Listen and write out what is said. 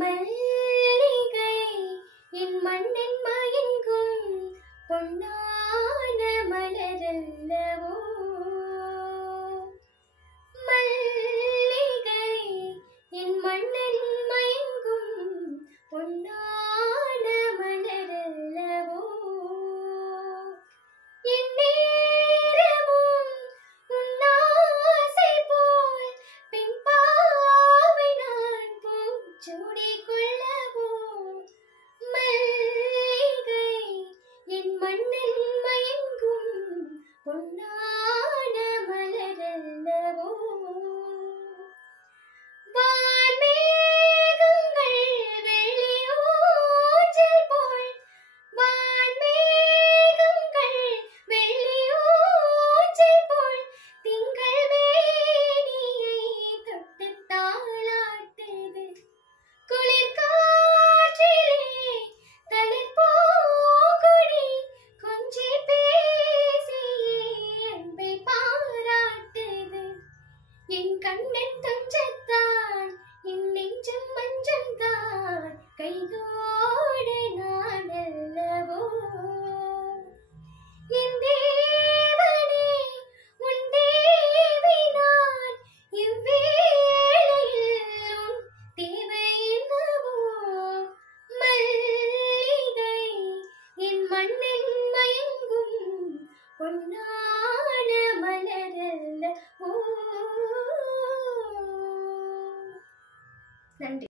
மல்லிகை என் மண்ணின் மயங்கும் பொன்னான மலரல்லவோ. மல்லிகை என் மண்ணின் மயங்கும் பொன்னான மலரல்லவோ. என் நேரமும் உன்னாசை போல் பின் பாவை நான் பூச்சூடிக் கொள்ளவோ. மல்லிகை என் மண்ணில் மயங்கும் பொன்னான மலரல்லவோ. வான்மேகங்கள் வெள்ளியூஞ்சல் போல், வான்மேகங்கள் வெள்ளியூஞ்சல் போல் திங்கள் மேனியை தொட்டு தாளாட்டுது. குளிர் காற்றிலே தளிர் பூங்கொடி கொஞ்சி பேசியே அன்பை பாராட்டுது. என் கண்ணன் துஞ்சத்தான் என் நெஞ்சம் மஞ்சம்தான் கைகோடு நான் அல்லவோ. என் தேவனே உன் தேவி நான், இவ்வேளையில் உன் தேவை என்னவோ. மல்லிகை என் மண்ணில் மயங்கும் பொன்னான மலரல்லவோ. நன்றி.